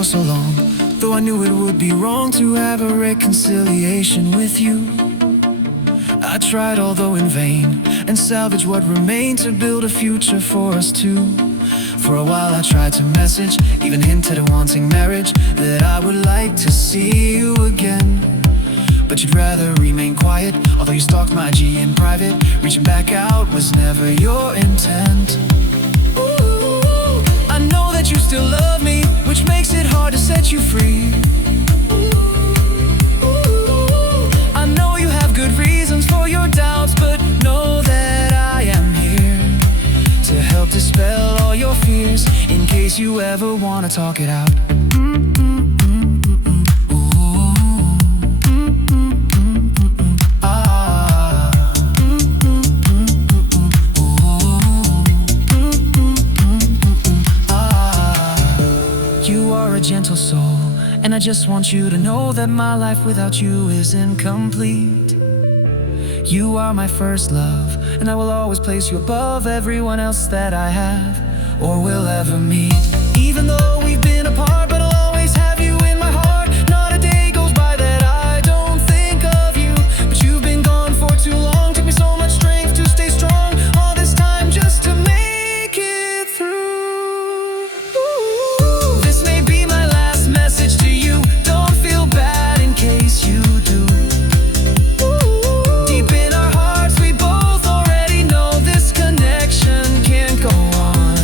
for so long, though I knew it would be wrong to have a reconciliation with you. I tried, although in vain, and salvaged what remained to build a future for us two. For a while I tried to message, even hinted at wanting marriage, that I would like to see you again. But you'd rather remain quiet, although you stalked my IG in private. Reaching back out was never your intent. Ooh, I know that you still love me, which makes it hard to set you free. Ooh, I know you have good reasons for your doubts, but know that I am here to help dispel all your fears, in case you ever want to talk it out. You are a gentle soul, and I just want you to know that my life without you is incomplete. You are my first love, and I will always place you above everyone else that I have or will ever meet. Even though we've been apart, but I'll always have you in my heart. Not a day goes by that I don't think of you. But you've been gone for too long, took me so much strength to stay strong. All this time just to make it through. Ooh, this may be my last message to you. Don't feel bad in case you do. Deep in our hearts we both already know this connection can't go on.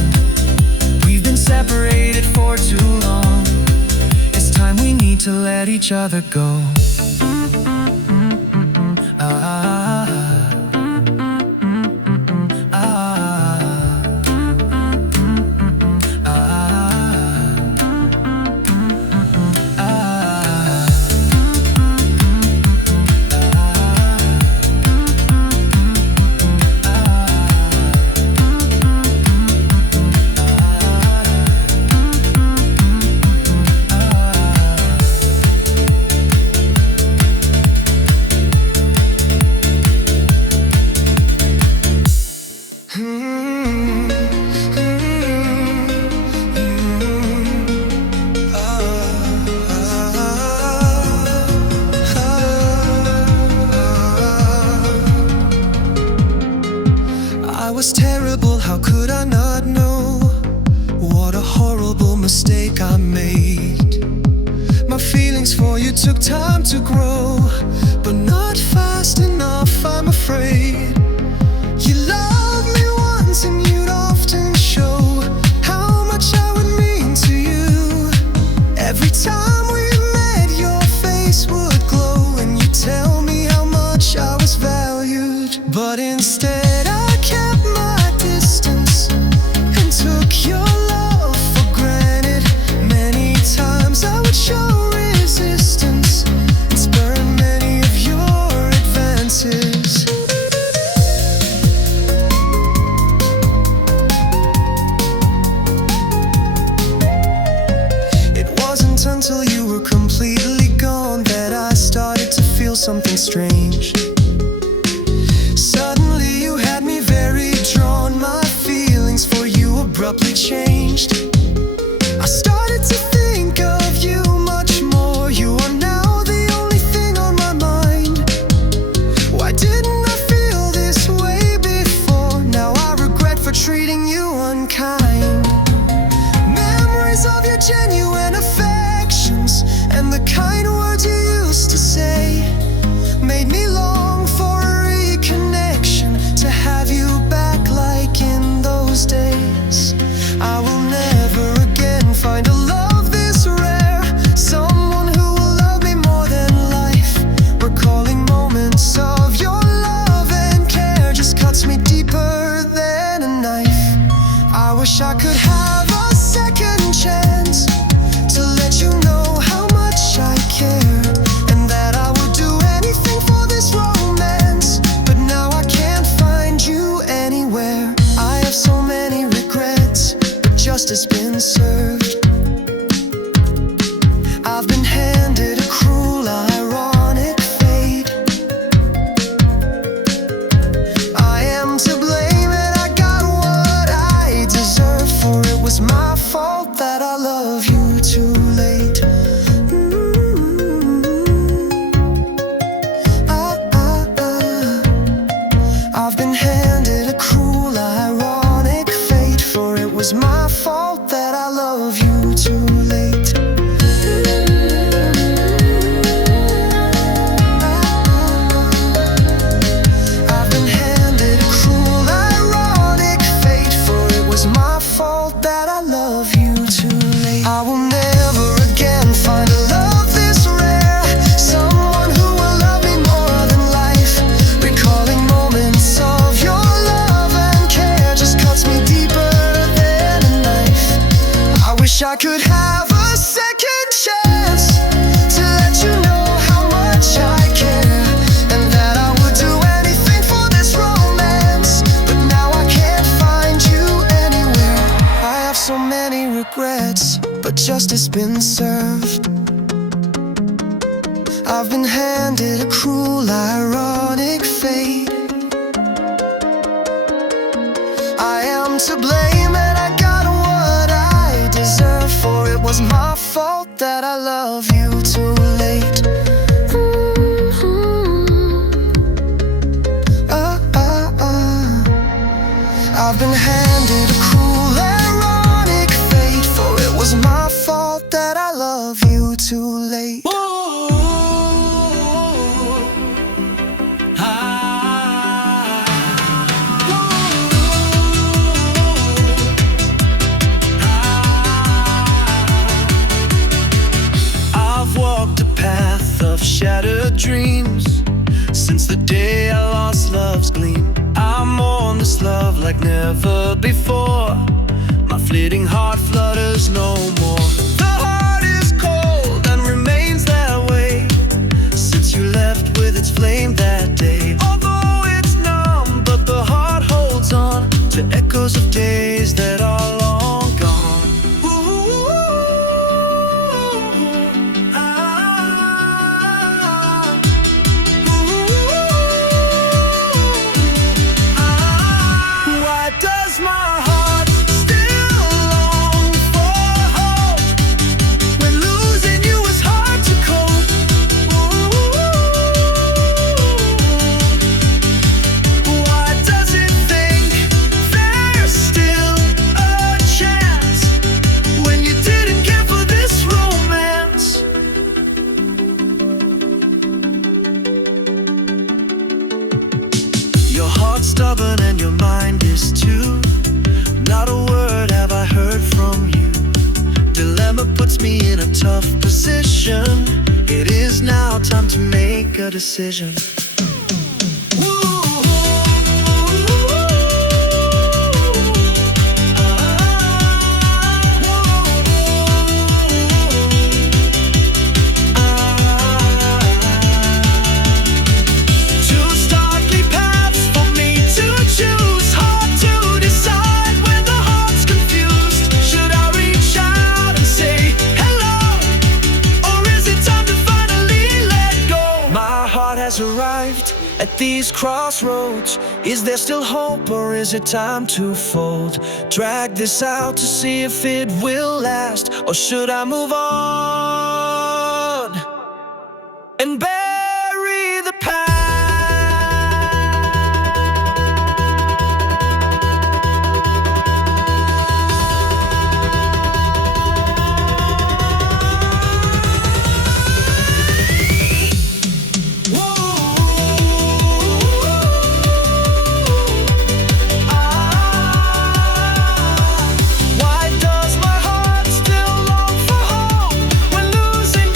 We've been separated for too long. It's time we need to let each other go. I was terrible, how could I not know? What a horrible mistake I made. My feelings for you took time to grow, but not fast enough, I'm afraid. You loved me once and you'd often show how much I would mean to you. Every time we met, your face would glow, and you'd tell me how much I was valued. But instead I kept my distance and took your love for granted. Many times I would show resistance and spurn many of your advances. It wasn't until you were completely gone that I started to feel something strange. Suddenly you had me very drawn, my feelings for you abruptly changed. I started to think of you much more. You are now the only thing on my mind. Why didn't I feel this way before? Now I regret for treating you unkind. Memories of your genuine affections justice been served. I've been handed a cruel, ironic fate. I am to blame and I got what I deserve, for it was my fault that I love you too late. I've been handed a cruel, ironic fate, for it was my fault that I love you too late. I've walked a path of shattered dreams since the day I lost love's gleam. I mourn this love like never before. My fleeting heart flutters no more. The heart is cold and remains that way since you left with its flame that day. Although it's numb, but the heart holds on to echoes of days that are long gone. Why does my heart still long for hope when losing you is hard to cope? Why does it think there's still a chance when you didn't care for this romance? Your heart's stubborn and your mind is too. Not a word have I heard from you. Dilemma puts me in a tough position. It is now time to make a decision. Two starkly paths for me to choose. Hard to decide when the heart's confused. Should I reach out and say hello, or is it time to finally let go? My heart has arrived at these crossroads. Is there still hope, or is it time to fold? Drag this out to see if it will last, or should I move on and bury the past? Why does my heart still long for home when losing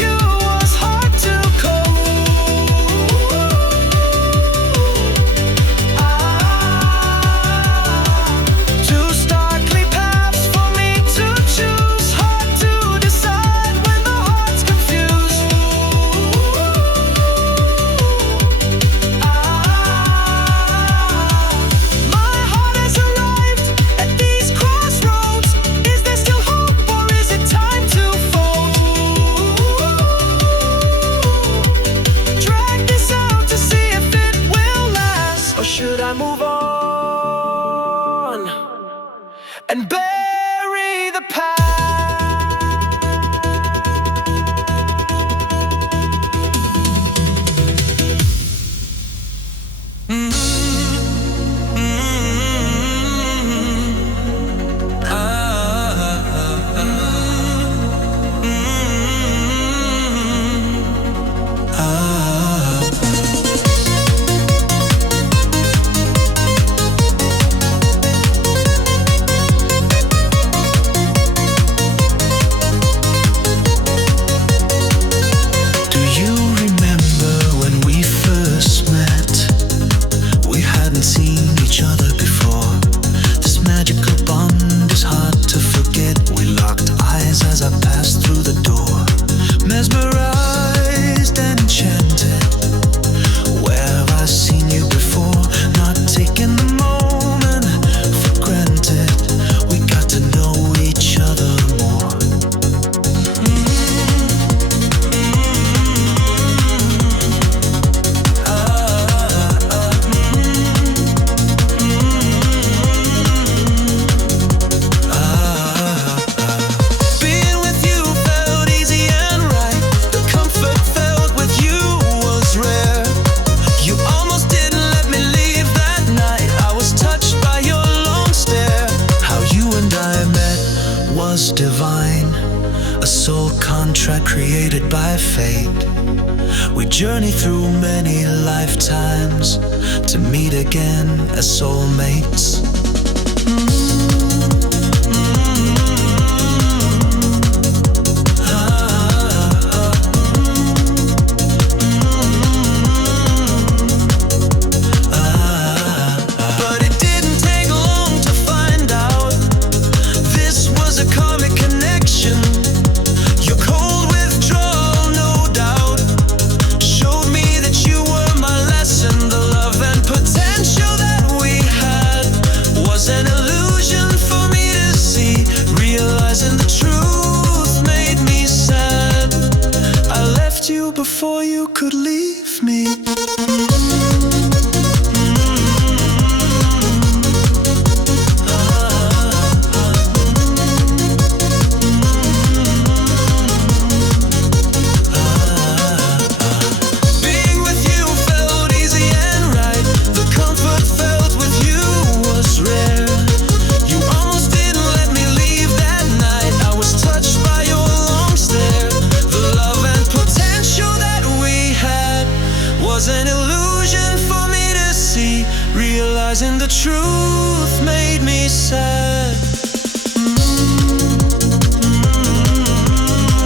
created by fate. We journey through many lifetimes to meet again as soulmates. But it didn't take long to find out this was a karmic connection. Your cold withdrawal, no doubt, showed me that you were my lesson. The love and potential that we had was an illusion for me to see. Realizing the truth made me sad. I left you before you could leave me. An illusion for me to see. Realizing the truth made me sad.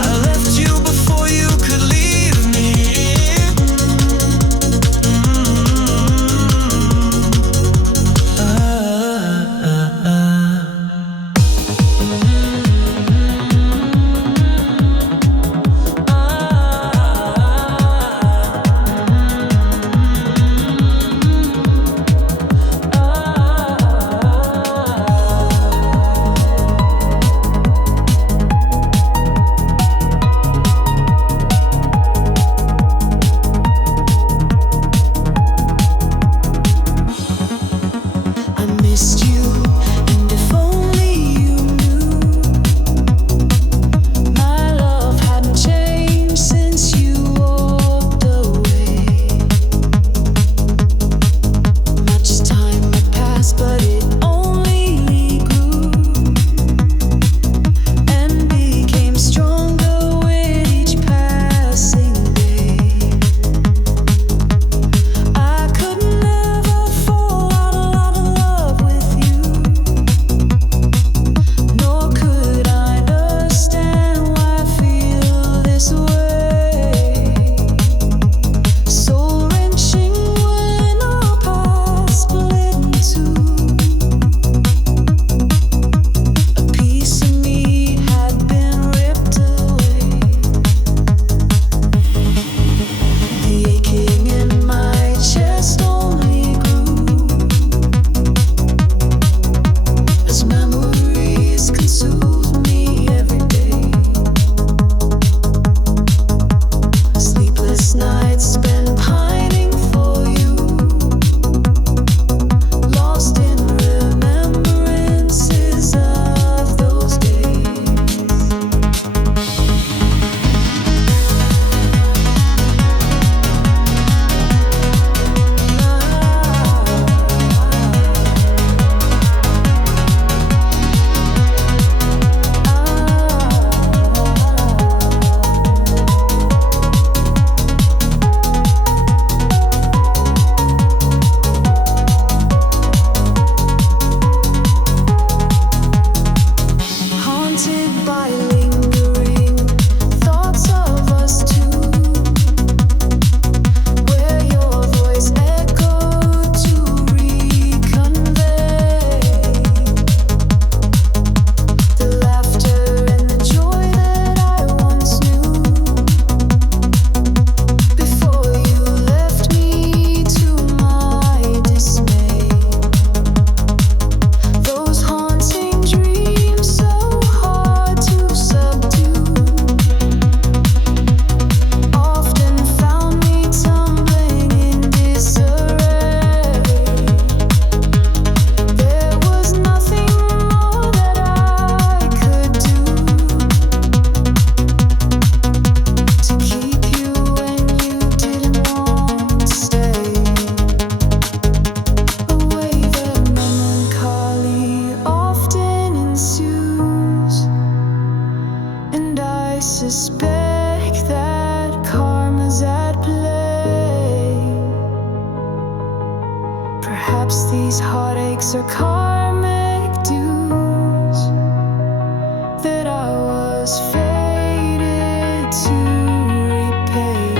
I left you before you could leave me. these heartaches are karmic dues that I was fated to repay.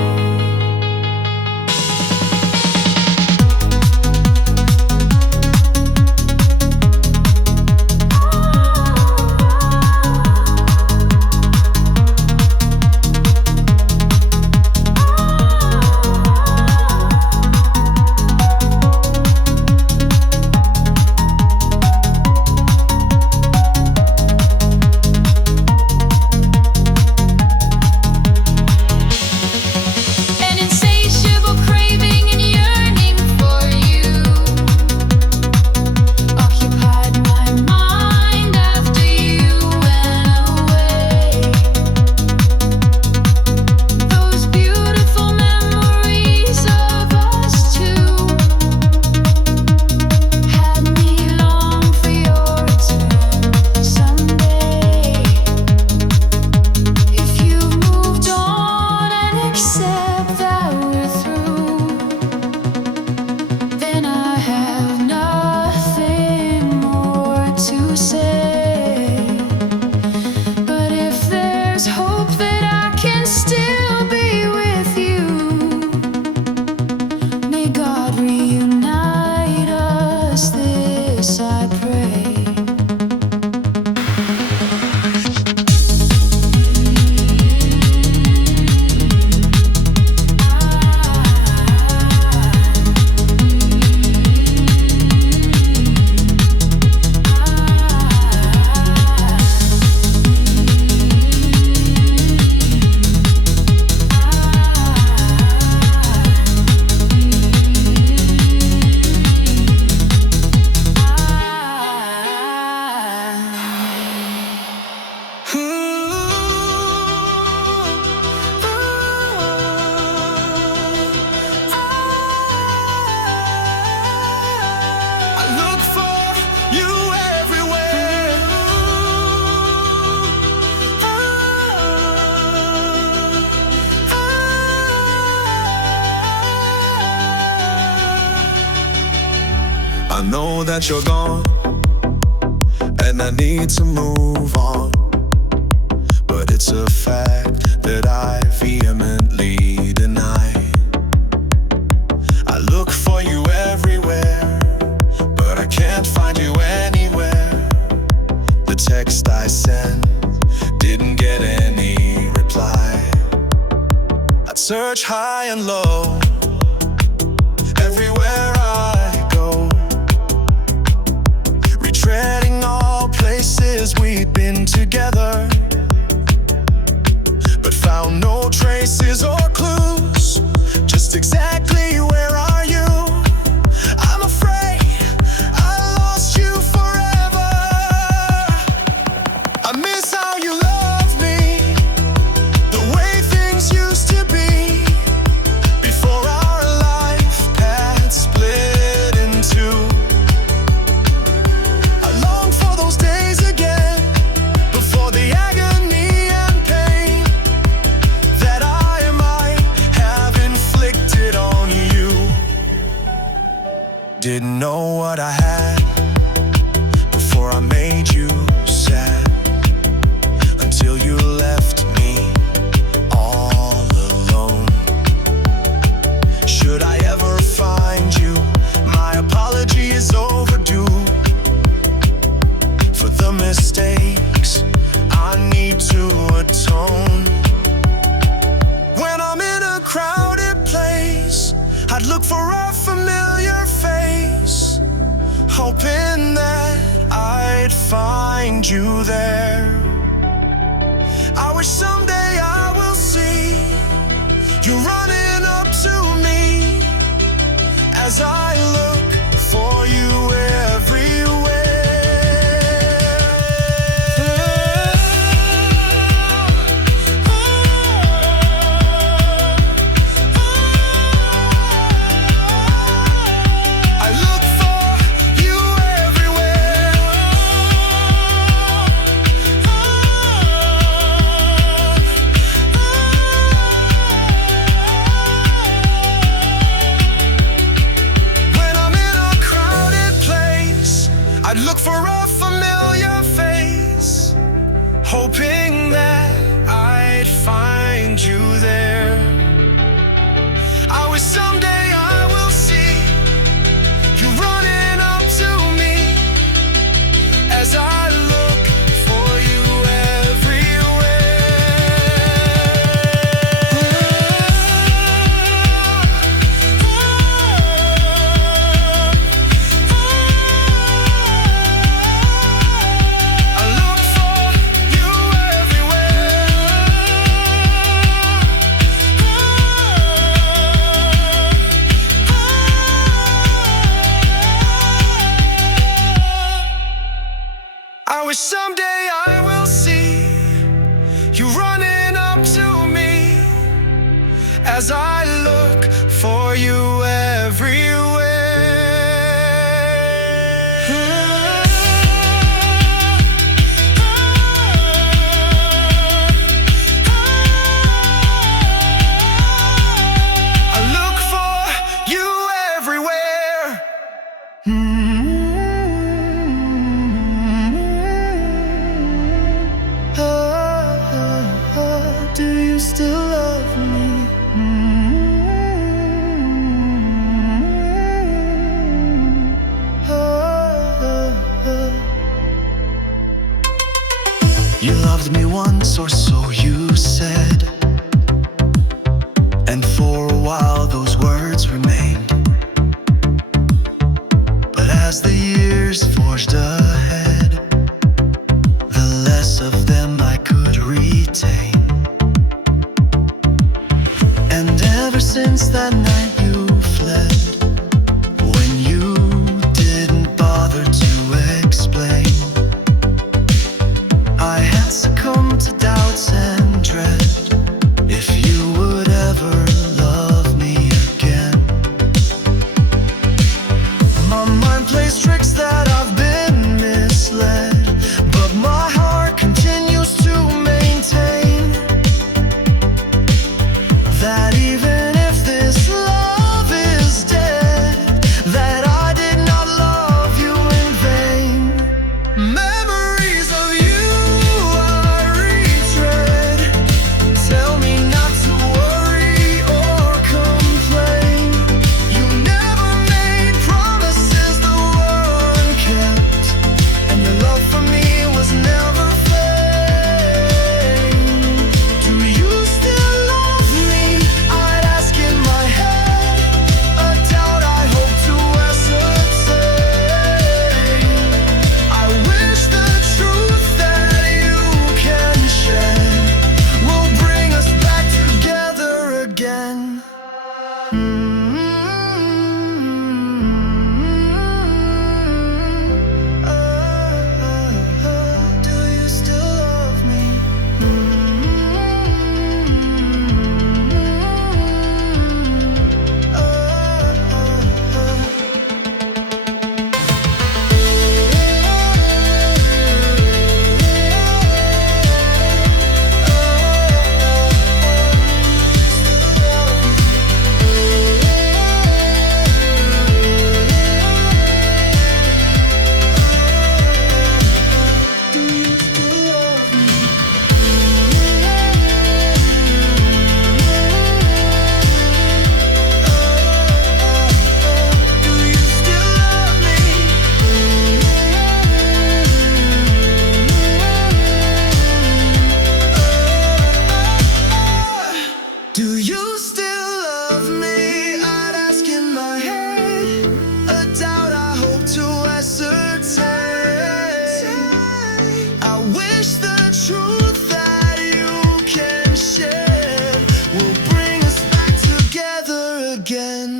I know that you're gone, and I need to move on, but it's a fact that I vehemently deny. I look for you everywhere, but I can't find you anywhere. The text I sent didn't get any reply. I'd search high and low, everywhere I go, retreading all places we'd been together, but found no traces or clues. Just exactly where are you? I'm afraid I lost you forever. I miss how you loved me, the way things used to be, before our life paths split in two. I long for those days again, before the agony and pain that I might have inflicted on you. Didn't know what I had before I made you sad, until you left me all alone. Should I ever find you, my apology is overdue for the mistakes I need to atone. When I'm in a crowded place, I'd look for a familiar face, hoping that I'd find you there. I wish someday I will see you running up to me as I look for you everywhere. I look for you everywhere. When I'm in a crowded place, as I look for you everywhere. I look for you everywhere. Do you still love me? You loved me once, or so you said, and for a while those words remained. But as the years forged ahead, the less of them I could retain. And ever since that night you fled, when you didn't bother to explain, I had succumbed to doubts and dread, if you would ever love me again. My mind plays tricks that I've been misled, but my heart continues to maintain that even if this love is dead, that I did not love you in vain. Memories of you I retread, tell me not to worry or complain. You never made promises that were unkept, and your love for me was never fake. Do you still love me? I'd ask in my head, a doubt I hope to ascertain. I wish the truth that you can share will bring us back together again. Do you still love me? Do you still love me? I'd ask in my head, a doubt I hope to ascertain. I wish the truth that you can share will bring us back together again.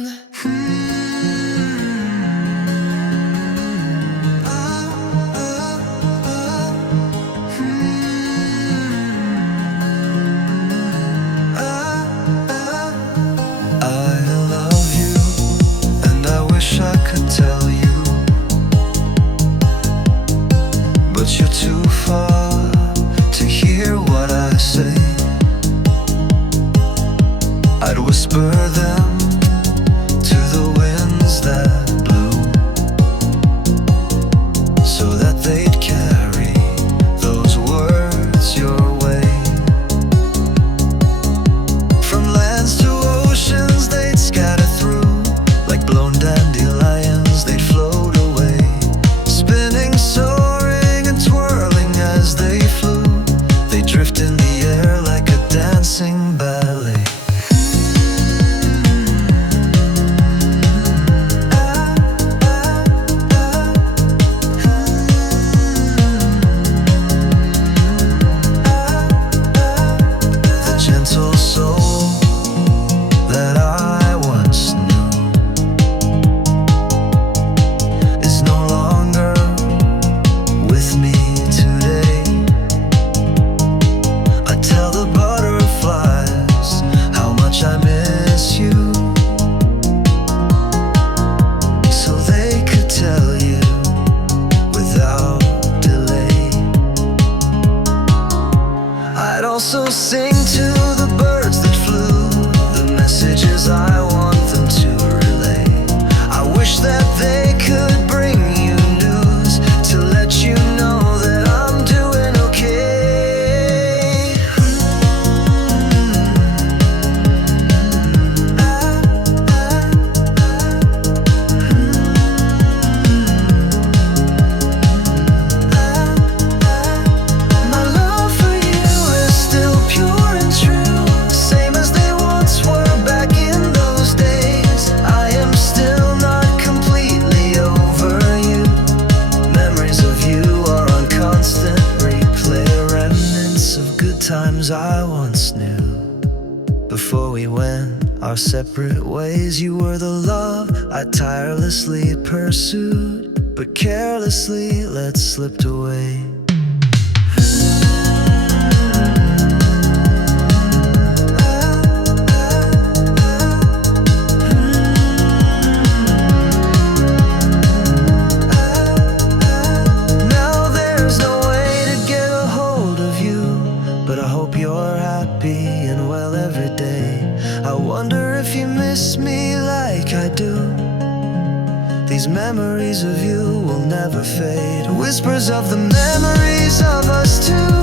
I love you, and I wish I could tell you, but you're too far to hear what I say. I'd whisper them to the winds that blew, so that they'd carry those words your way. From lands to oceans they'd scatter through, like blown dandelions they'd float away, spinning, soaring and twirling as they flew. They drift in the air like a dancing ballet. before we went our separate ways. You were the love I tirelessly pursued, but carelessly let slipped away. Now there's no way to get a hold of you, but I hope you're happy and well every day. I wonder if you miss me like I do. These memories of you will never fade. Whispers of the memories of us two,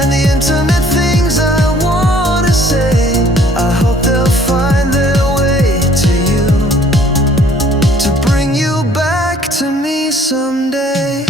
and the intimate things I wanna say. I hope they'll find their way to you, to bring you back to me someday.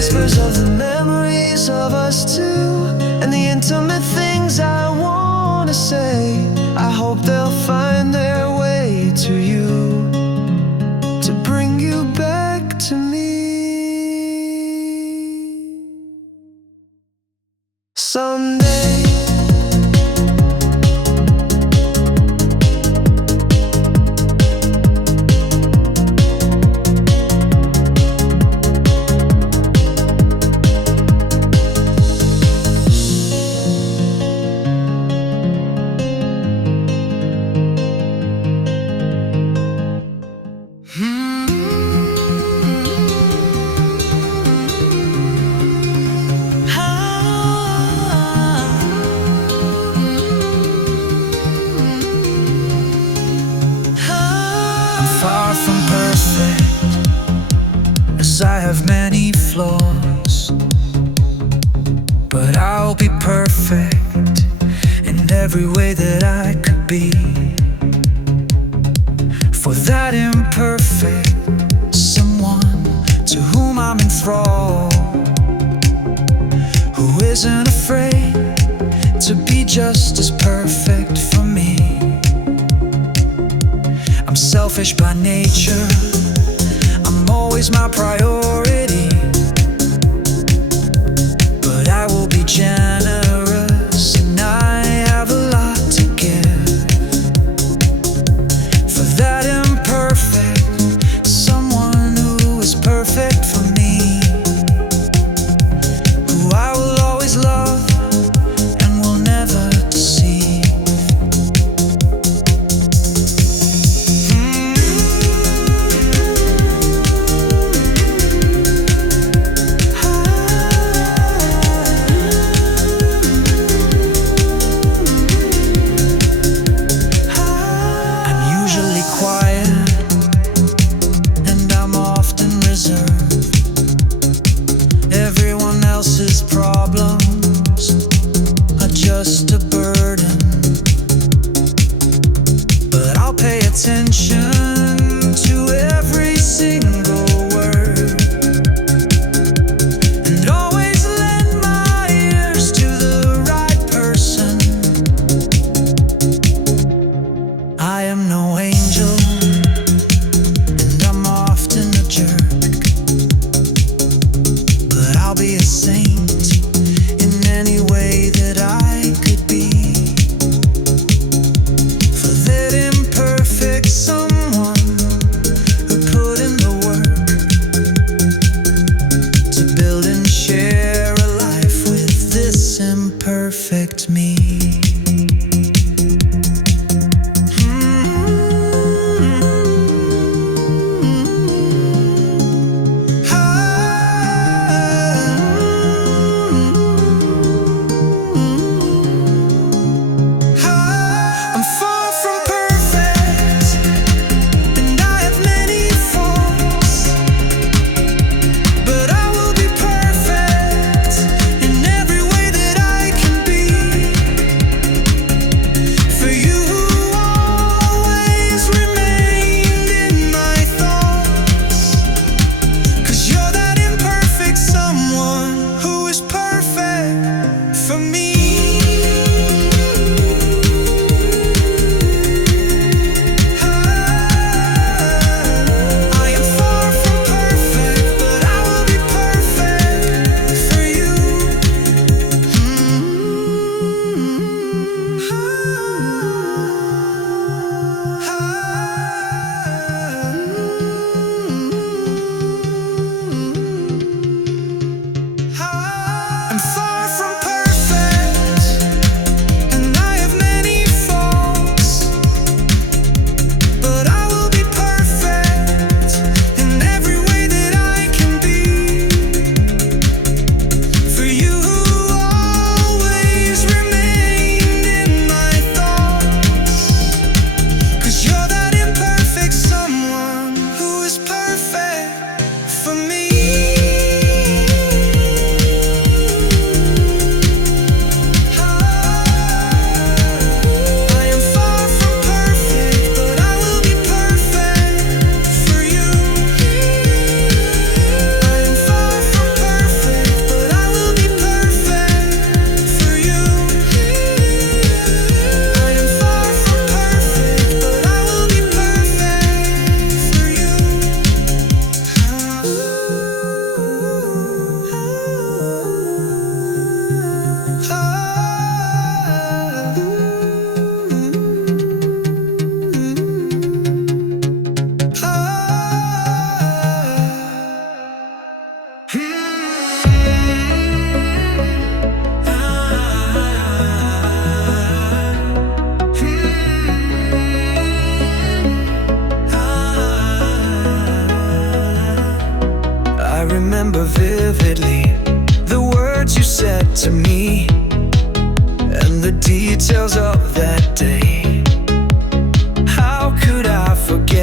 Whispers of the memories of us two, and the intimate things I wanna say. I hope they'll find their way to you, to bring you back to me someday. Far from perfect, as I have many flaws, but I'll be perfect in every way that I could be. For that imperfect someone to whom I'm enthralled, who isn't afraid to be just as perfect for me. I'm selfish by nature, I'm always my priority, but I will be generous and I have a lot to give. For that imperfect someone who is perfect for me, who I will always love and will never deceive.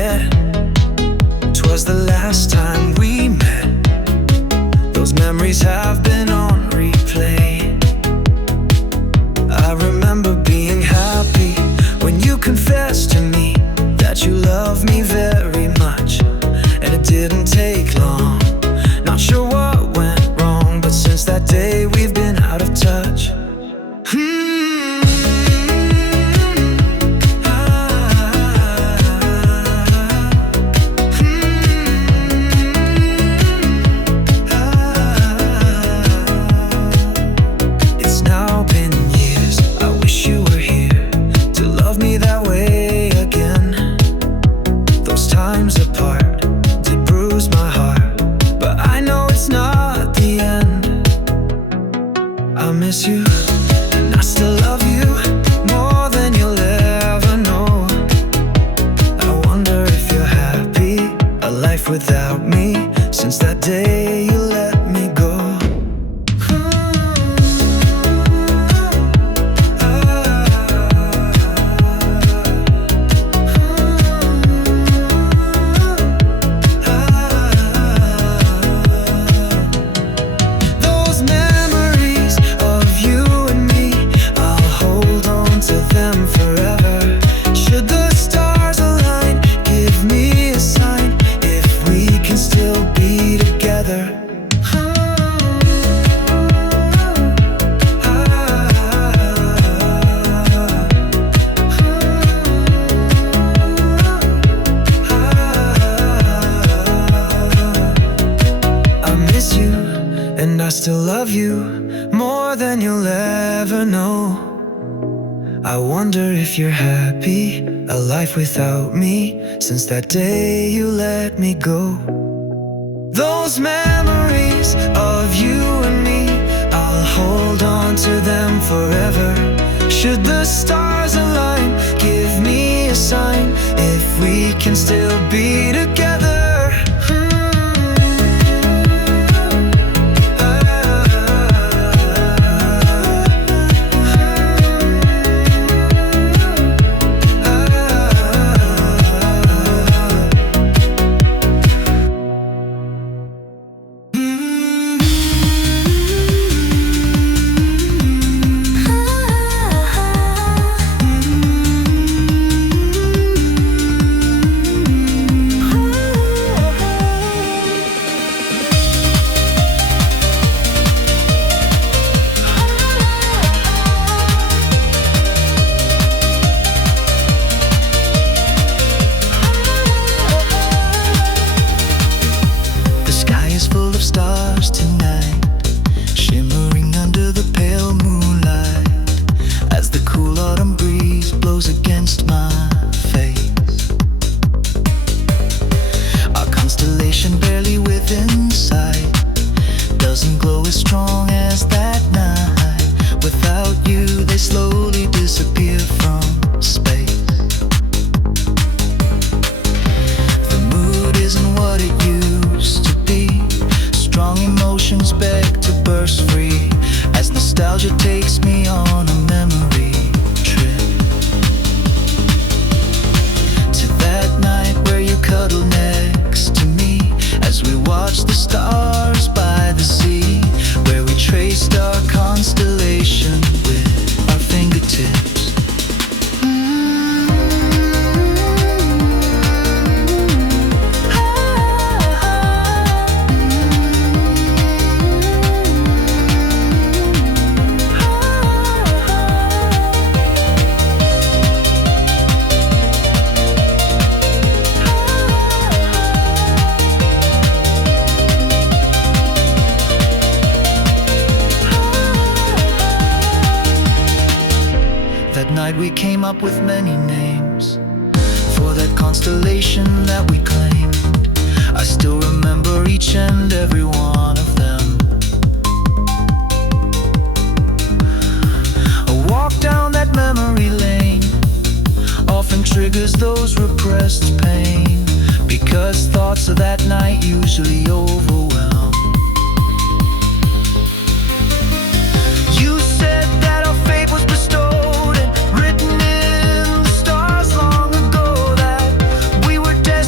forget. 'Twas the last time we met. Those memories have been on replay. I remember being happy when you confessed to me that you love me very much, and it didn't take long. Not sure what went wrong, but since that day we've been out of touch. It's now been years. I wish you were here to love me that way again. Those times apart did bruise my heart, but I know it's not the end. I miss you, and I still love you more than you'll ever know. I wonder if you're happy, a life without me, since that day you let me go. Those memories of you and me, I'll hold on to them forever. Should the stars align, give me a sign if we can still be together. I miss you, and I still love you more than you'll ever know. I wonder if you're happy, a life without me, since that day you let me go. Those memories of you and me, I'll hold on to them forever. Should the stars align, give me a sign if we can still be together. The sky is full of stars tonight, shimmering under the pale moonlight, as the cool autumn breeze blows against my face. Our constellation barely within sight doesn't glow as strong as that night. Without you, they slowly disappear from space. The mood isn't what it used to be. Strong emotions beg to burst free as nostalgia takes me on a memory trip to that night where you cuddled next to me as we watched the stars by the sea, where we traced our constellation with our fingertips. That night we came up with many names for that constellation that we claimed. I still remember each and every one of them. A walk down that memory lane often triggers those repressed pain, because thoughts of that night usually overwhelm. You said that our fate was bestowed and written in the stars long ago, that we were destined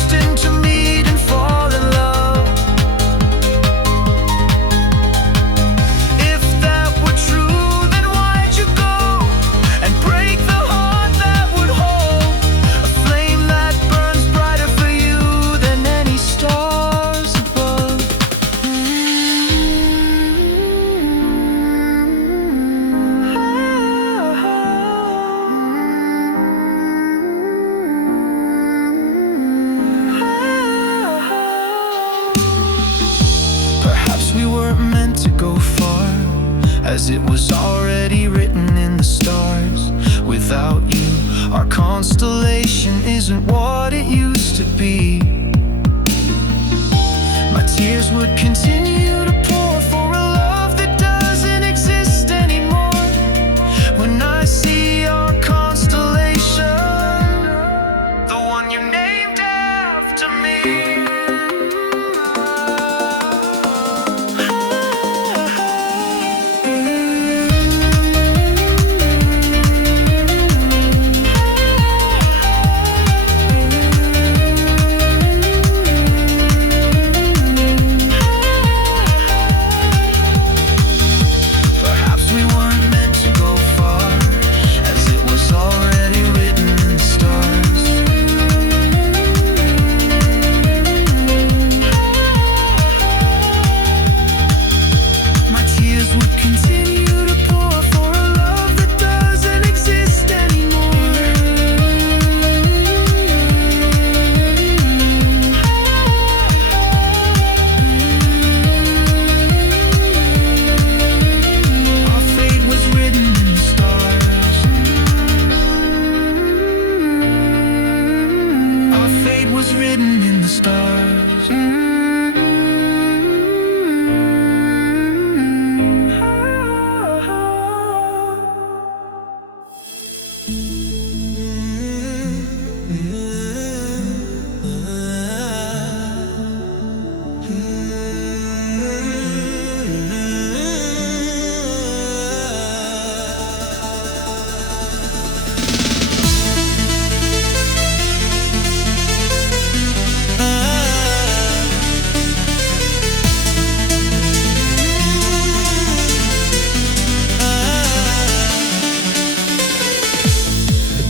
as it was already written in the stars. Without you, our constellation isn't what it used to be. My tears would continue to pour for a love that doesn't exist anymore. When I see our constellation, the one you named after me.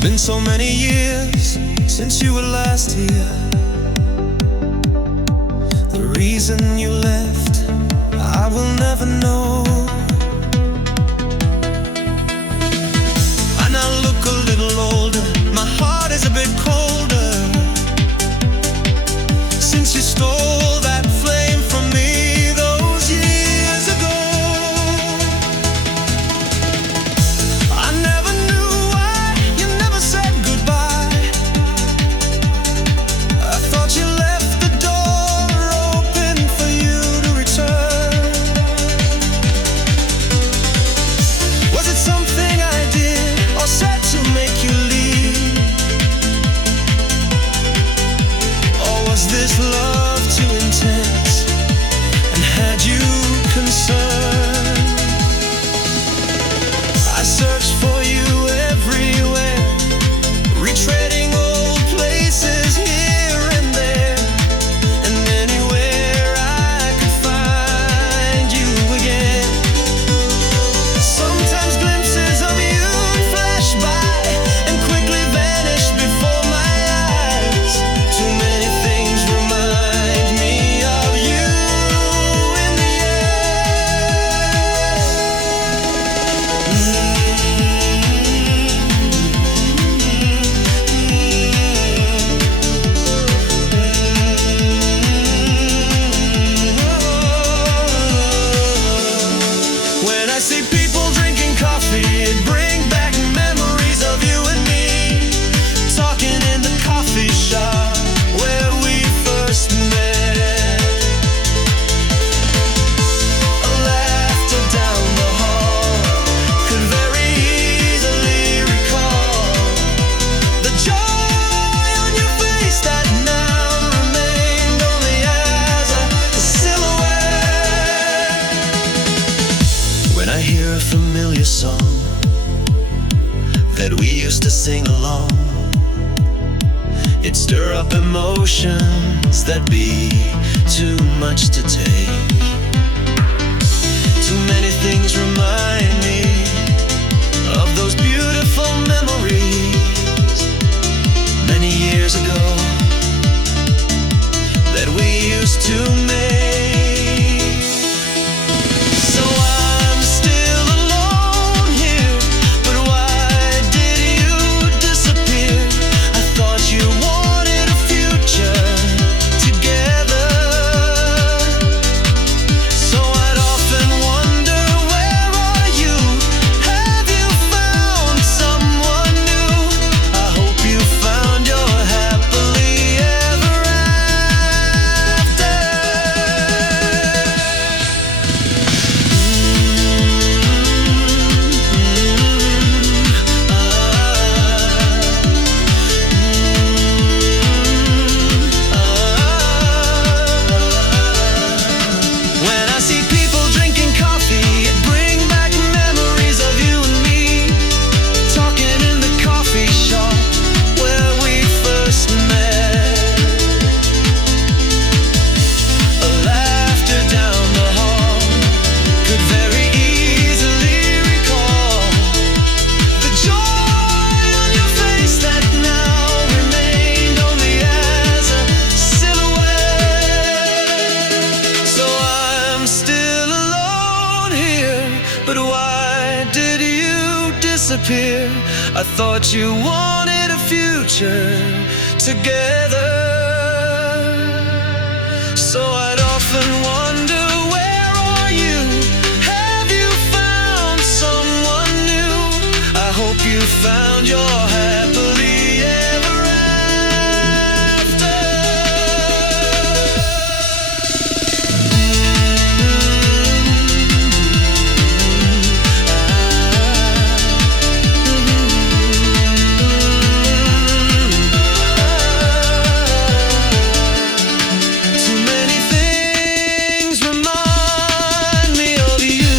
Been so many years since you were last here. The reason you left, I will never know. I now look a little older, my heart is a bit colder. Since you stole that flame from me those years ago, I never knew why you never said goodbye. I thought you left the door open for you to return. Was it something I did or said to make you leave? Or was this love too intense and had you concerned? I searched for you everywhere, retreading old places here and there, and anywhere I could find you again. Sometimes glimpses of you flash by and quickly vanish before my eyes. Too many things remind me of you in the When I see people drinking coffee, it brings back memories of you and me, talking in the coffee shop where we first met. Laughter down the hall, could very easily recall the joy on your face that now remained only as a silhouette. When I hear a familiar song that we used to sing along, it stir up emotions that be too much to take. Too many things remind me of those beautiful memories many years ago that we used to make. So I'm still alone here, but why did you disappear? I thought you wanted a future together. So I'd often wonder, where are disappear. I thought you wanted a future together. So I'd often wonder, where are you? Have you found someone new? I hope you found your happily ever after. Too many things remind me of you.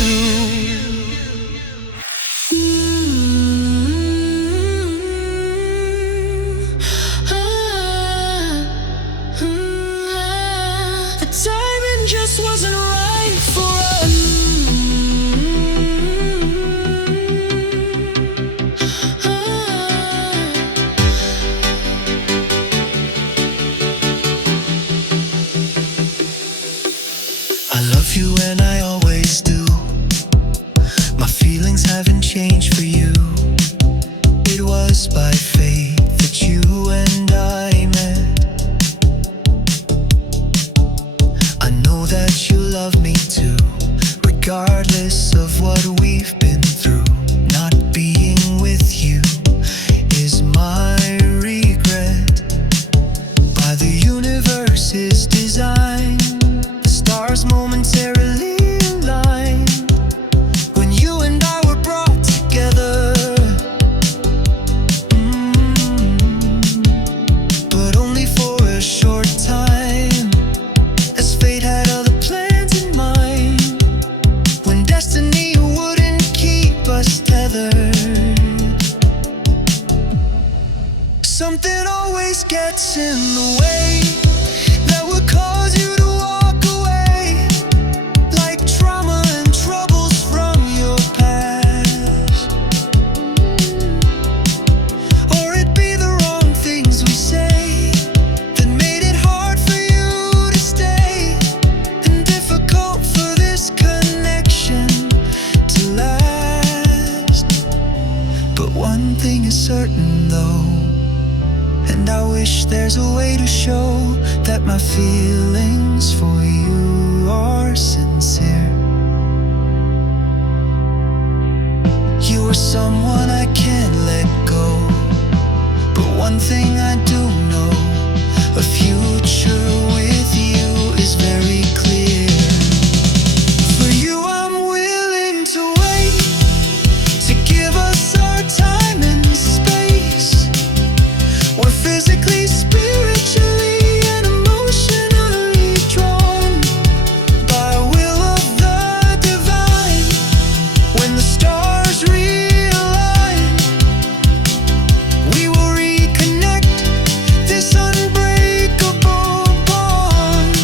The timing just wasn't right for us. I love you and I always do. My feelings haven't changed for you. It was by fate that you and I met. I know that you love me too, regardless of what we've been through. Not being with you is my regret. By the universe's design, the stars momentarily align when you and I were brought together. But only for a short time, as fate had other plans in mind. When destiny wouldn't keep us tethered, something always gets in the way that would cause you to walk away, like trauma and troubles from your past. Or it'd be the wrong things we say that made it hard for you to stay, and difficult for this connection to last. But one thing is certain though, and I wish there's a way to show that my feelings for you are sincere. You are someone I can't let go, but one thing I do know, a future with you is very clear. For you I'm willing to wait, to give us our time and space. We're physically, spiritually, and emotionally drawn by a will of the divine. When the stars realign, we will reconnect this unbreakable bond.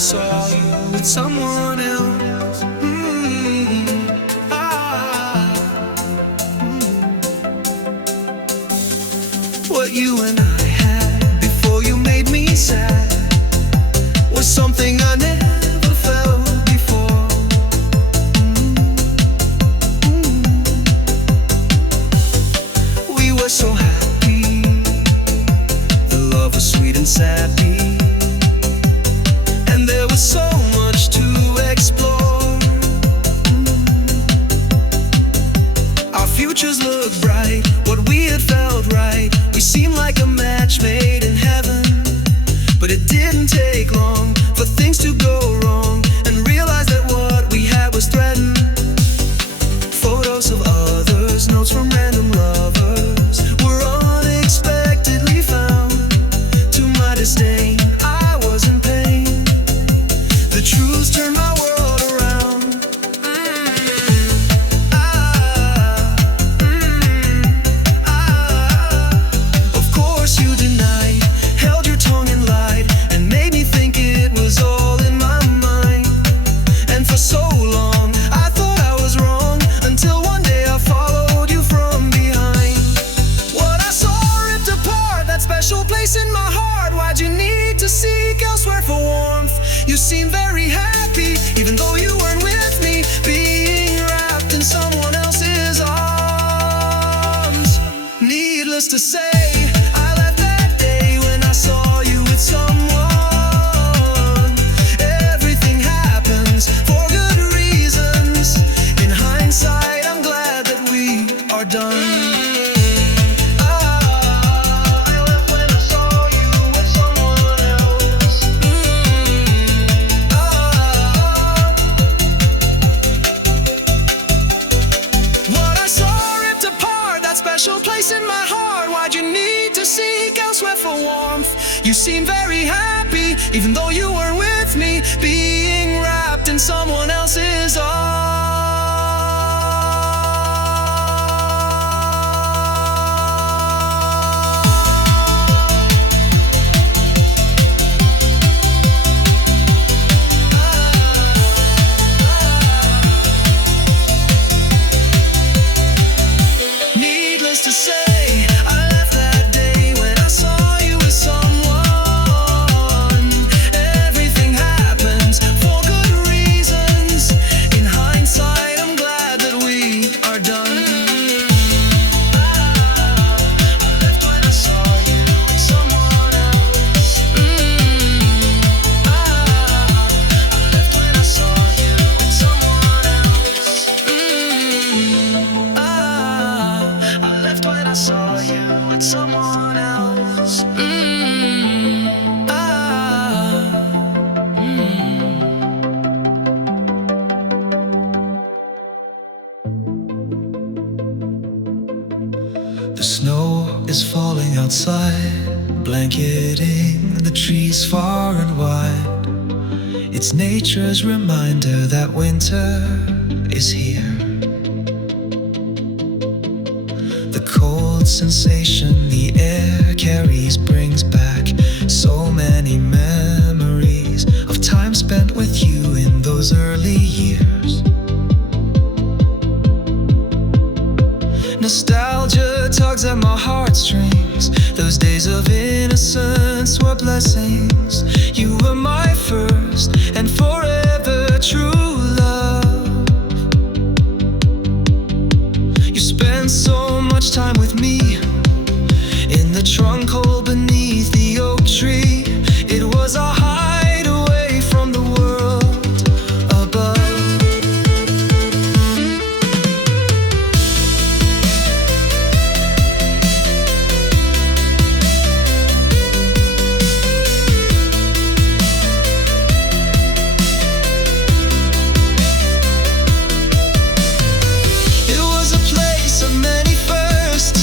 saw you with someone else. What you and I had before you made me sad was something I never felt before. We were so happy, the love was sweet and sappy, and there was so much to explore. Our futures looked bright, what we had felt right. We seemed like a match made in heaven, but it didn't take long for things to go wrong and realize that what we had was threatened. Photos of others, notes from random lovers were unexpectedly found. To my disdain, I was in pain. The truth turned my world around. Of course you denied, held your tongue and lied, and made me think it was all in my mind. And for so long I thought I was wrong, until one day I followed you from behind. What I saw ripped apart that special place in my heart. Why'd you need to seek elsewhere for warmth? You seemed very happy, even though you weren't with me, being wrapped in someone else's arms. Needless to say, I left that day when I saw you with someone. Everything happens for good reasons. In hindsight, I'm glad that we are done. Special place in my heart. Why'd you need to seek elsewhere for warmth? You seemed very happy, even though you weren't with me, being wrapped in someone else's arms. To say, I left that day when I saw you with someone. Everything happens for good reasons. In hindsight, I'm glad that we are done. I left when I saw you with someone else. I left when I saw you with someone else. When I saw you with someone else. The snow is falling outside, blanketing the trees far and wide. It's nature's reminder that winter is here. The cold sensation the air carries brings back so many memories of time spent with you in those early years. Nostalgia tugs at my heartstrings. Those days of innocence were blessings. You were my first and forever true love. You spent so much time with me in the trunk hole beneath the oak tree. It was a hideaway from the world above. It was a place of many firsts,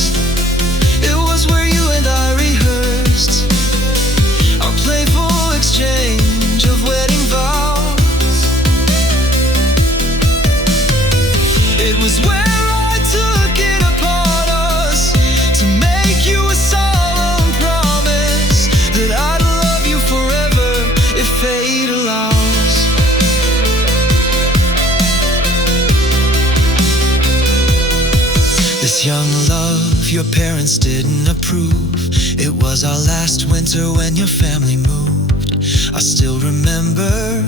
Your parents didn't approve. It was our last winter when your family moved. I still remember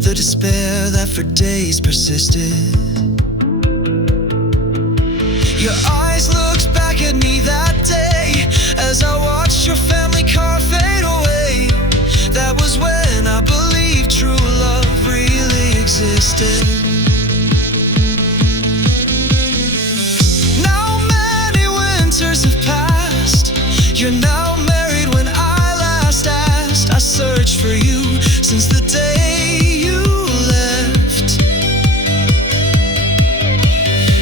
the despair that for days persisted. Your eyes looked back at me that day as I watched your family car fade away. That was when I believed true love really existed. Now many winters have passed. You're now married when I last asked. I searched for you since the day you left.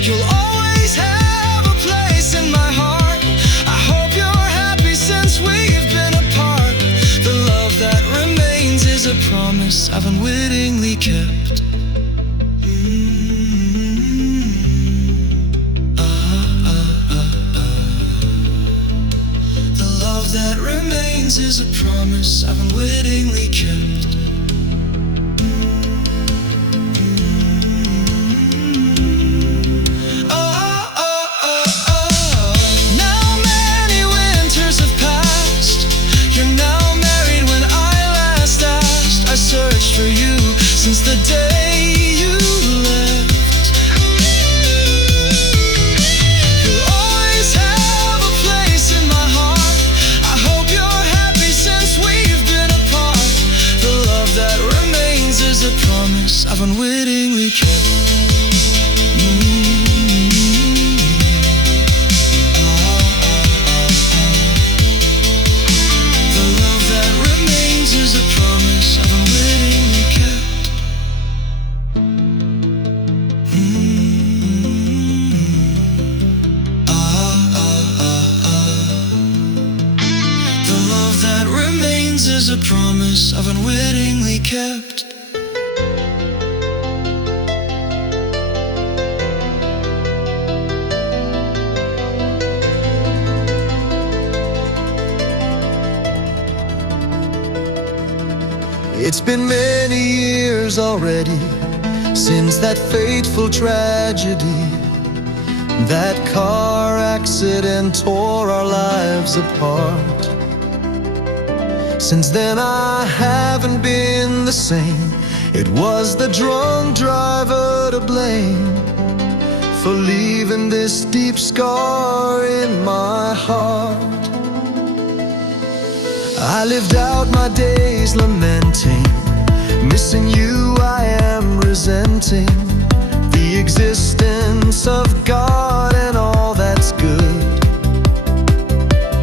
You'll always have a place in my heart. I hope you're happy since we've been apart. The love that remains is a promise I've unwittingly kept. The love that remains is a promise I've unwittingly kept. Searched for you since the day you left. You'll always have a place in my heart. I hope you're happy since we've been apart. The love that remains is a promise I've unwittingly kept. The love that remains is a promise I've unwittingly kept. The love that remains is a promise I've unwittingly kept. It's been many years already since that fateful tragedy. That car accident tore our lives apart. Since then I haven't been the same. It was the drunk driver to blame for leaving this deep scar in my heart. I lived out my days lamenting, missing you I am resenting the existence of God and all that's good.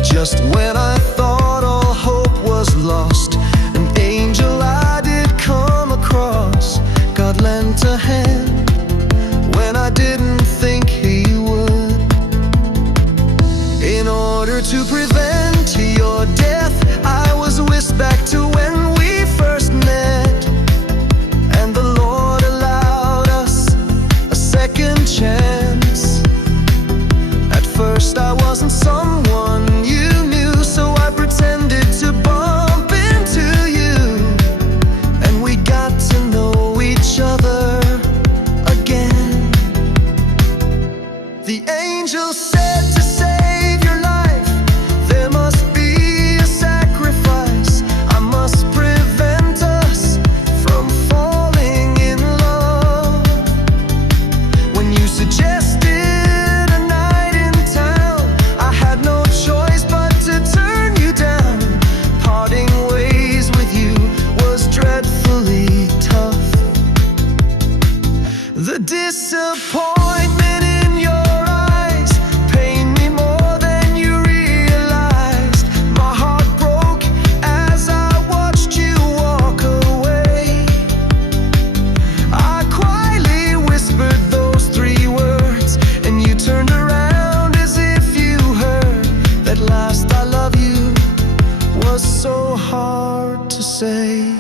Just when I thought all hope was lost, an angel I did come across. God lent a hand when I didn't think he would. In order to prevent your death, I was whisked back to when we first met, and the Lord allowed us a second chance. At first I wasn't someone you knew, so I pretended to bump into you, and we got to know each other again. The angel said to save your life, there must be a sacrifice. I must prevent us from falling in love. When you suggested a night in town, I had no choice but to turn you down. Parting ways with you was dreadfully tough. The disappointment in your eyes pained me more than you realized. My heart broke as I watched you walk away. I quietly whispered those 3 words, and you turned around as if you heard. That last I love you was so hard to say.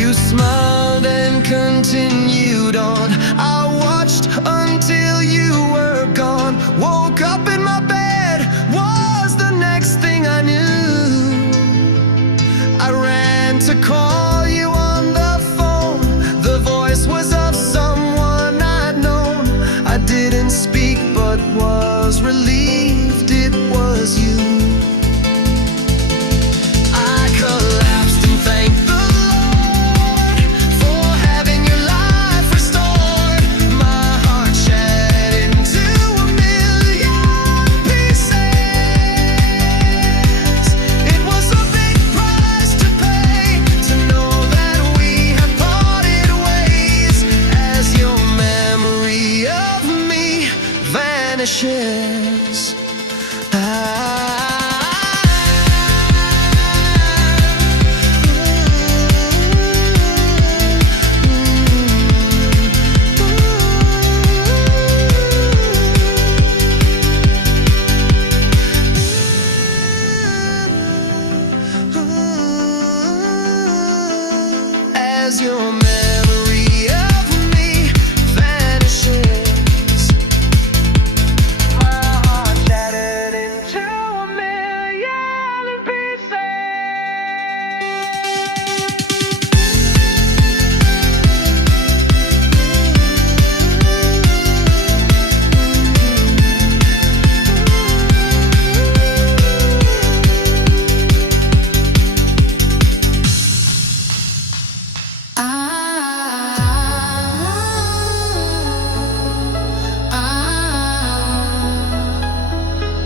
You smiled and continued on. I watched until you were gone. Woke up in my bed, was the next as your memory of me vanishes. My heart shattered into a million pieces.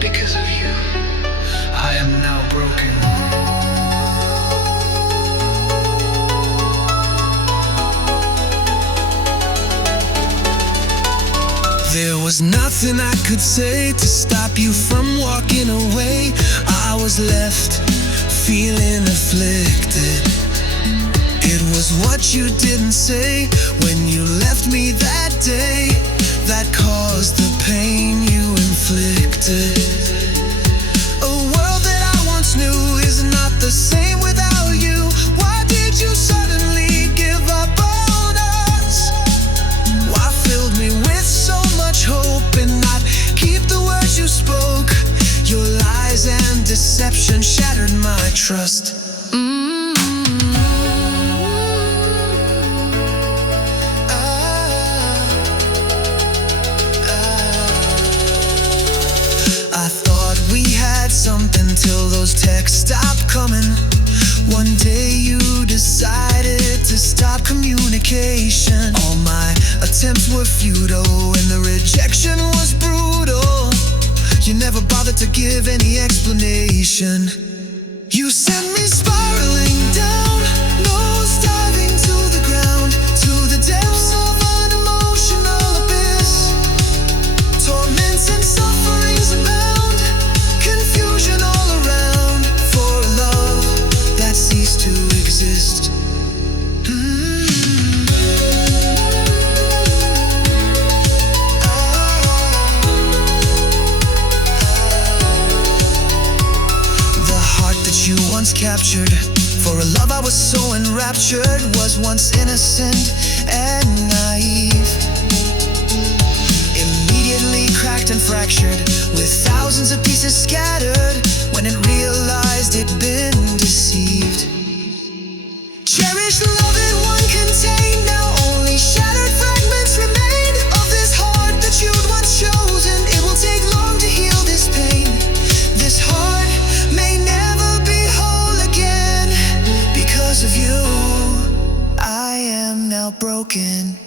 Because of you, I am now broken. There was nothing I could say to stop you from walking away. I was left feeling afflicted. It was what you didn't say when you left me that day that caused the pain you inflicted. A world that I once knew is not the same without you. Why did you suddenly give up on us? Why filled me with so much hope and not keep the words you spoke? Your lies and deception shattered my trust. I thought we had something till those texts stopped coming. One day you decided to stop communication. All my attempts were futile and the rejection was brutal. You never bothered to give any explanation. You sent me spiraling down, nose diving to the ground, to the depths of an emotional abyss. Torments and sufferings abound, confusion all around, for a love that ceased to exist. The heart that you once captured, for a love I was so enraptured, was once innocent and naive. Immediately cracked and fractured, with thousands of pieces scattered, when it realized it'd been deceived. Cherished love it one contained, now only shattered fragments remain of this heart that you'd once chosen. It will take long to heal this pain. This heart may never be whole again. Because of you, I am now broken.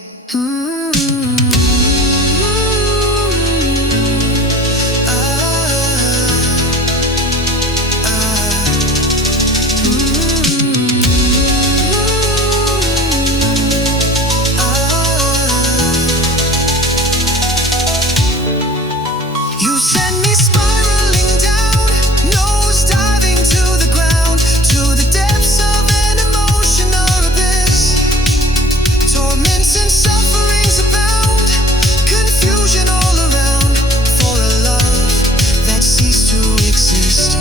You send me spiraling down, nose diving to the ground, to the depths of an emotional abyss. Torments and sufferings abound, confusion all around, for a love that ceased to exist.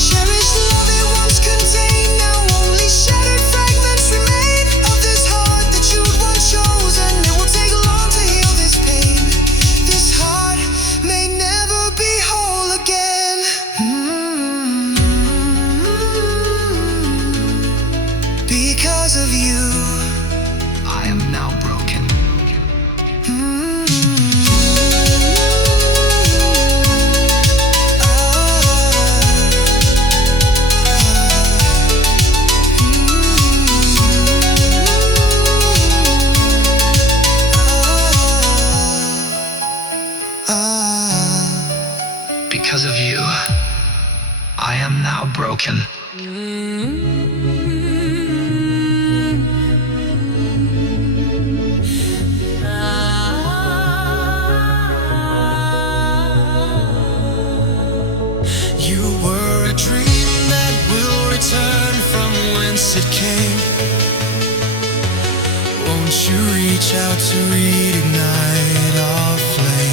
Cherished love it once contained, now only shattered fragments remain of this heart that you'd once chosen. It will take long to heal this pain. This heart may never be whole again. Because of you, I am now broken. Because of you, I am now broken. You were a dream that will return from whence it came. Won't you reach out to reignite our flame?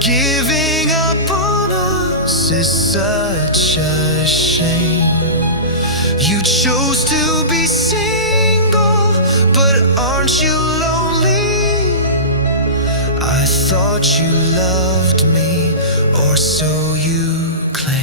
Giving up on us is such a shame. You chose to be single, but aren't you lonely? I thought you loved me, or so you claim.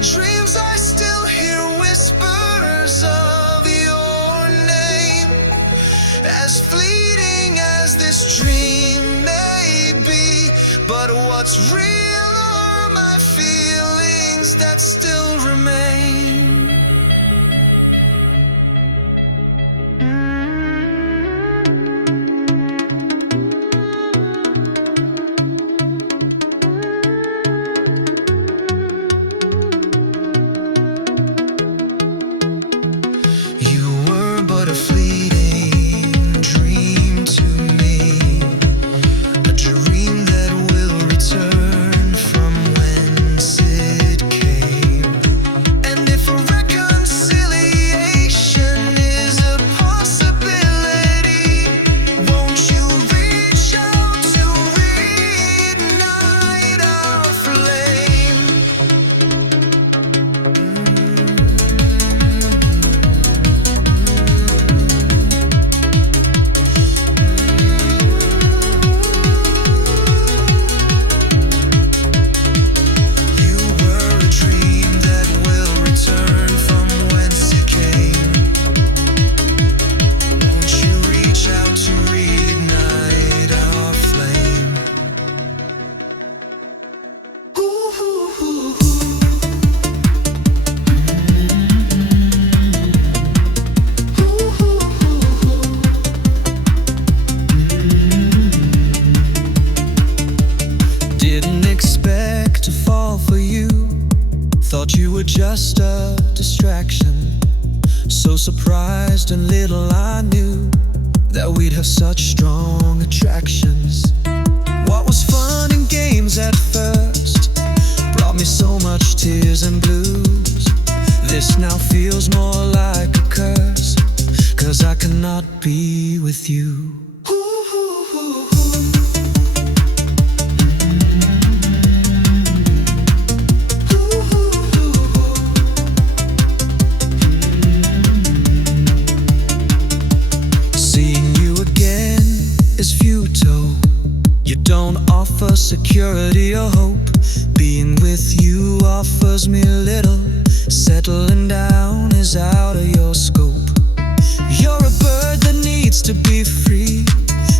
Dreams, I still hear whispers of your name. As fleeting as this dream may be, but what's real are my feelings that still remain. A fleeting dream to me, a dream that will return from whence it came. And if a reconciliation is a possibility, won't you reach out to reignite our flame? Thought you were just a distraction. So surprised and little I knew that we'd have such strong attractions. What was fun and games at first brought me so much tears and blues. This now feels more like a curse, 'cause I cannot be with you. You don't offer security or hope. Being with you offers me little. Settling down is out of your scope. You're a bird that needs to be free.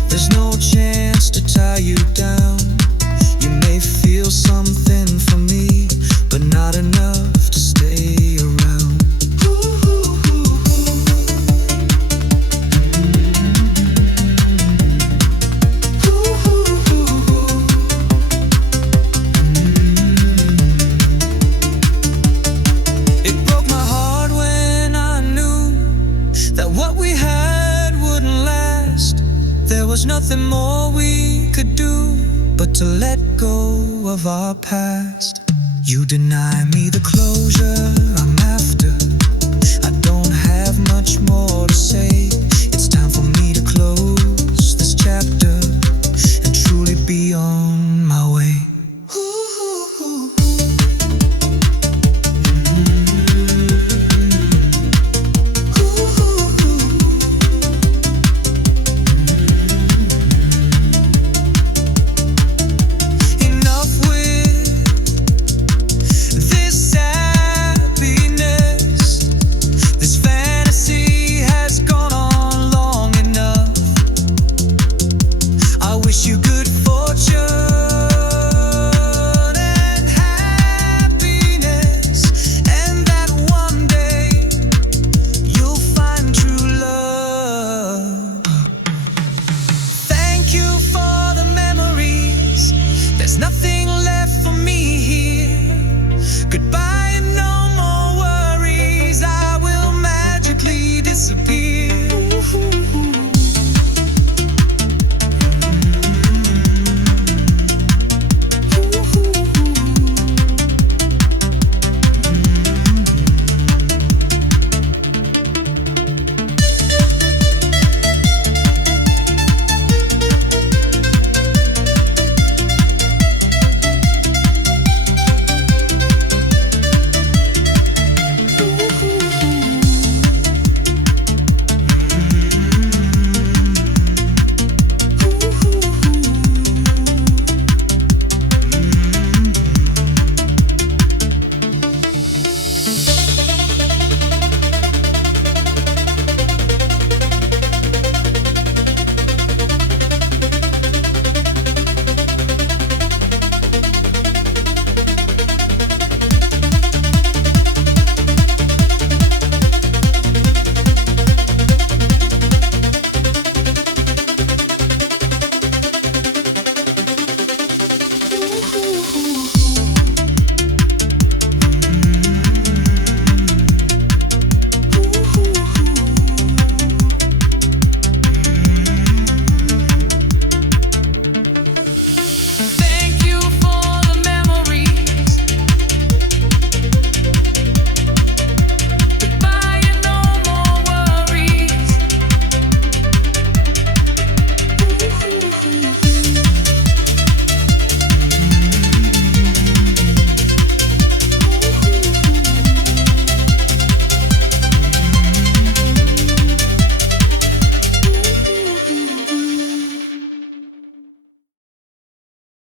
There's no chance to tie you down. You may feel something for me, but not enough to stay around. There was nothing more we could do but to let go of our past. You deny me the closure I'm after. I don't have much more to say.